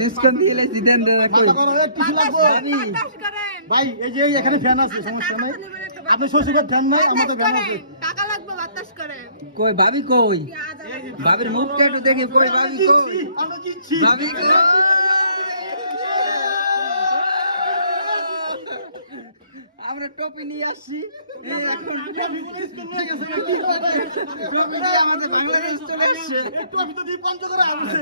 Discount দিলে জিদেন কই ভাই এই যে এখানে ফ্যান আছে সমস্যা নাই আপনি শ্বশুরের ফ্যান নাই আমাদের ফ্যান আছে টাকা লাগবে বাতাস করে কই ভাবি কই ভাবির মুখটা একটু দেখি কই ভাবি কই আমি জিতছি ভাবি কই আমরা টপি নিয়ে আসছি এখন টপি নিয়ে আমাদের বাংলাদেশ চলে আসছে একটু আমি তো দিয়ে পঞ্চ করে আসছে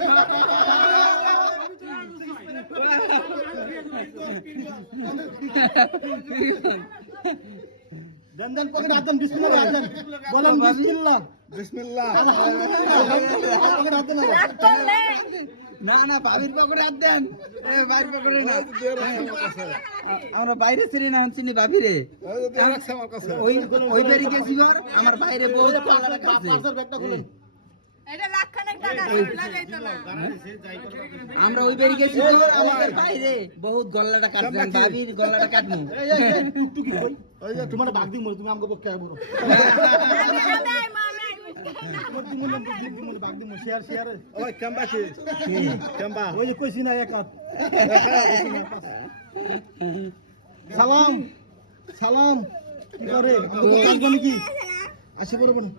দেন দেন পকেটে হাত দেন বিসমিল্লাহ হাত দেন বলেন বিসমিল্লাহ বিসমিল্লাহ পকেটে হাত দেন না না ভাবির পকেটে হাত দেন এ ভাইয়ের পকেটে না আমরা বাইরে ছিলি না চিনি ভাবিরে ওই ওই বেরি গেছি আমার বাইরে বহুত পার্সেল ব্যাগটা খুলেন এটা লাখ খানেক টাকা লাগাইতো না আমরা ওই বেরি গেছি আমাদের বাইরে বহুত গল্লাটা কাটছেন ভাবির গল্লাটা কাটমু এই টুকটুকি কই ওই যে তোমার ভাগ দিমু তুমি আমগো পক্ষে আইবো ভাগ দিমু শেয়ার শেয়ার ওই কাম্বা কি কাম্বা ওই যে কইছি না এক সালাম সালাম কি করে কাটবো নাকি আসে পড়বো না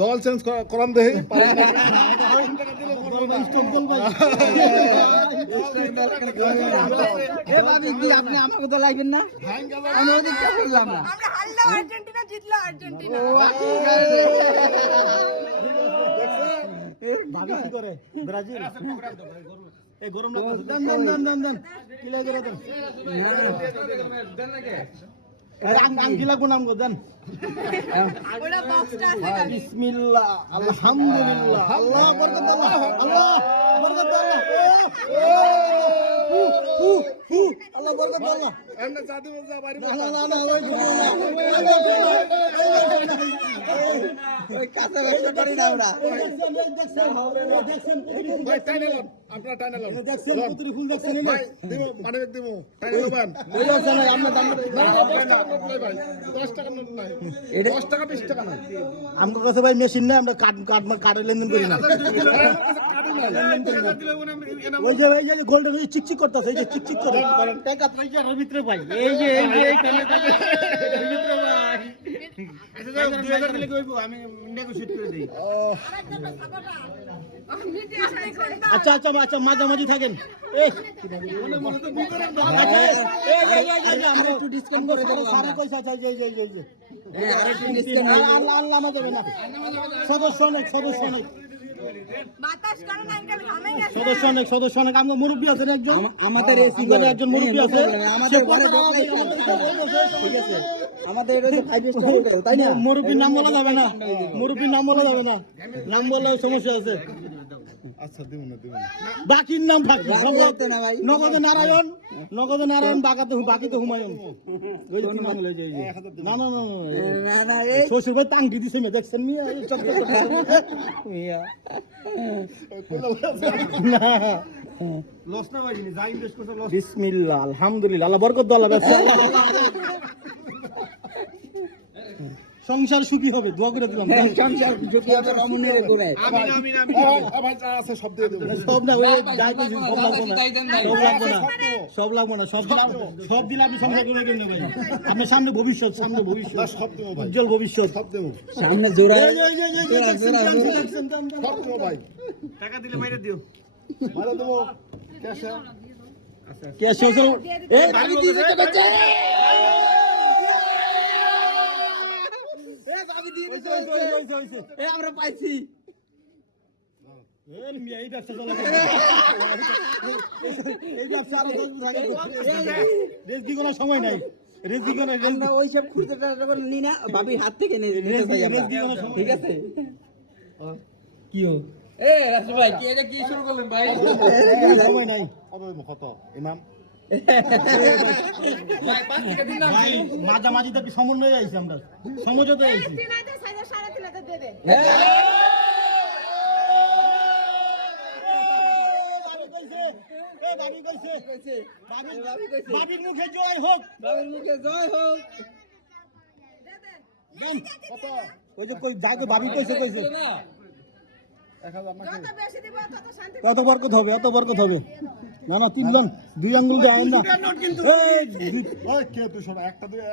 দল চেঞ্জ করাম দেই আপনি আমাকে তো লাগবেন না আমি ওদিকে বললাম না আমরা হারলাম আর্জেন্টিনা জিতলো আর্জেন্টিনা ভাবি কি করে ব্রাজিল এই গরম লাগছে দেন দেন দেন দেন দেন কি লাগে দেন আম কি লাগবো নাম গো দেন ওটা বক্সটা আছে বিসমিল্লাহ আলহামদুলিল্লাহ আল্লাহ বরকত আল্লাহ আল্লাহ বরকত আল্লাহ আল্লাহ বরকত আল্লাহ এমনে জাদু বলছা বাড়ি না না না ওই ওই কাঁচা ব্যবসা করি না আমরা ভাই টাইনালন আপনারা টাইনালন দেখছেন পুত্র ফুল দেখছেন ভাই দিমু মানে দিমু টাইনালন ওই দেখছেন আমরা দাম না 10 টাকা নোট নাই ভাই 10 টাকা নোট নাই 10 টাকা 20 টাকা নাই আমার কাছে ভাই মেশিন না আমরা কার্ডে লেনদেন করি না ওই যে গোল্ডেন ওই চিকচিক করতেছে এই যে চিকচিক করে টাকা পয়সার ভিতরে ভাই এই যে এখানে টাকা এর ভিতরে ভাই আচ্ছা যাও 2000 দিলে কইবো আমি নেগোশিয়েট করে দেই আচ্ছা আচ্ছা আচ্ছা মাঝামাঝি থাকেন এই মনে তো বুকের এই আমরা একটু ডিসকাউন্ট করে দেব সারা পয়সা চাই এই এই আরেকটু ডিসকাউন্ট আল্লাহ আমাদের না সদস্য অনেক বাতাস করে না আঙ্কেল ঘামে গেছে সদস্য অনেক আমরা মুরব্বি আছেন একজন আমাদের এসি একজন মুরব্বি আছে আমাদের ঘরে ঢোকলাই ঠিক আছে আমাদের এটা তো 5 স্টার হোটেল তাই না মুরব্বির নাম বলা যাবে না নাম বললে সমস্যা আছে আচ্ছা দিমু না বাকির নাম ফাঁকি না ভাই নগদ নারায়ণ বাকিতে হুমায়ুন ওই তিন নাম লয়ে যায় না না না না না এই শ্বশুর ভাই টাঙ্গি দিছে মে দেখছেন মিয়া এই চক্কর মিয়া না লস না ভাই যা ইনভেস্ট করতে লস বিসমিল্লাহ আলহামদুলিল্লাহ আল্লাহ বরকত দাও আল্লাহ সংসার সুখী হবে দোয়া করে দিলাম সংসার যদি হবে রমণীর গুণে আমিন ভাই যা আছে সব দিয়ে দেব সব না ওই যাই কইছি সব লাগবে না সব দিলে আপনি সংসার করে কেন ভাই আপনার সামনে ভবিষ্যৎ সব দেব ভাই উজ্জ্বল ভবিষ্যৎ সব দেব সামনে জোড়া সব দেব ভাই টাকা দিলে মাইরে দিও মারা দেব ক্যাশে কে শ্বশুর এই ভাবি দিছে তো বাচ্চা আমরা পাইছি এই ব্যবসা চলে এই ব্যবসা আরো 10 বছর আগে রেজকি কোনো সময় নাই রেজকি কোনো আমরা ওই সব খুঁজতে টাকা নি না ভাবির হাত থেকে নিতে চাই আমরা ঠিক আছে কি হো এ রাসু ভাই কি এটা কি শুরু করলেন ভাই সময় নাই কত ইমাম ভাই 5 টাকা দিন না মাঝামাঝি তো সমন্বয় আইছি আমরা সমঝোতা আইছি 3000 3000 দেবে বাবির মুখে জয় হোক ওই যে কই যাকে ভাবি কইছে যত বেশি দিব তত শান্তি। এত বরকত হবে, এত বরকত হবে। না না, 3 জন 2 আঙ্গুল দিয়ে আইন না। ওই কে 200 টাকা একটা দিয়ে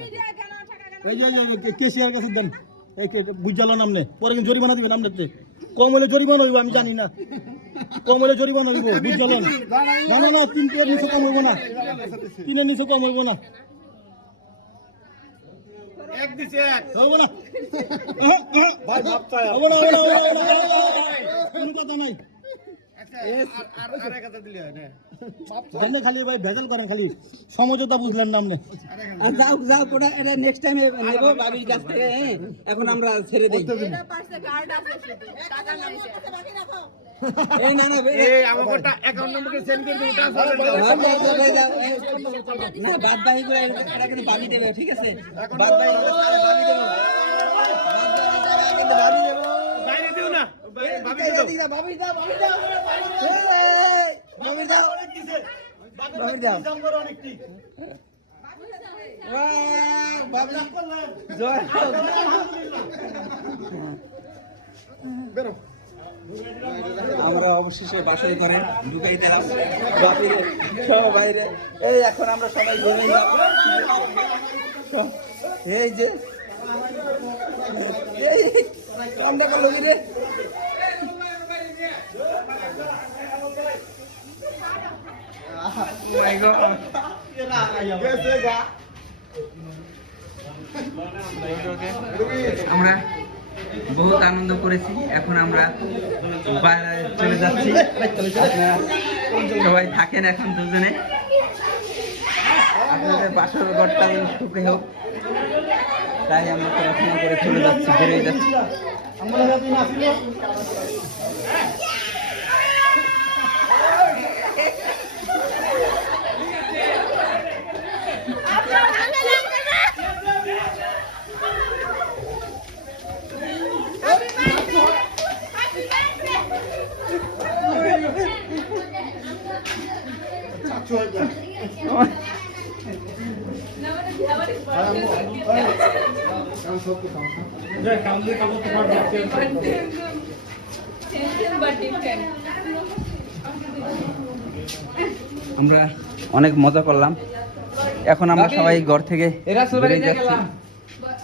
মিডিয়া কেন টাকা কেন? এই যে কেসিআর কাছে দেন, এই বুঝালো নামনে, পরে কিন্তু জরিমানা দিবেন আমনেতে। কম হলে জরিমানা হইব, আমি জানি না, কম হলে জরিমানা হইব, বুঝালেন? না না না, 3 এর নিচে কম হইব না, 3 এর নিচে কম হইব না, এক দিছে এক হইব না, ভাই ভাব চাই হইব না, হইব না, হইব না, কোনো কথা নাই। আর 1000 দিলে হয় না জানেন খালি ভাই ভেজাল করেন, খালি সমঝোতা বুঝলেন না আপনি। আর যাও যাও কোটা, এটা নেক্সট টাইমে নেব বাবির কাছ থেকে। এখন আমরা ছেড়ে দেই। এটা পাশে গার্ড আছে শুধু, টাকা নাই সে। বাকি রাখো। এই না না এই আমারটা অ্যাকাউন্ট নম্বরকে সেন্ড করে দিন, ট্রান্সফার করে দাও। না বাদ বাকি গুলো এটা কিন্তু বাবি দেবে, ঠিক আছে? বাদ বাকি গুলো সারা বাবি দেবো, কিন্তু বাবি দেবো। বাইরে দিও না, ভাবি এই দাও। দিদা, বাবি দাও, বাবি দাও, বাবি দাও, বাবি দাও। ওয়াও, বাবি জয় হোক। বেরো আমরা অবশেষে বাসায় করে ঢুকাই দিলাম বাপিরে বাইরে। এই এখন আমরা সবাই ঘুরে যাব। এই যে এই কামটা করলো কি রে? আমরা বহুত আনন্দ করেছি, এখন আমরা বাইরে চলে যাচ্ছি। আপনারা সবাই থাকেন এখন দুজনে, আপনাদের বাসর ঘরটা সুখে হোক, তাই আমরা পড়াশোনা করে চলে যাচ্ছি, বেরিয়ে যাচ্ছি। আমরা অনেক মজা করলাম, এখন আমরা সবাই ঘর থেকে বেরিয়ে যাচ্ছি।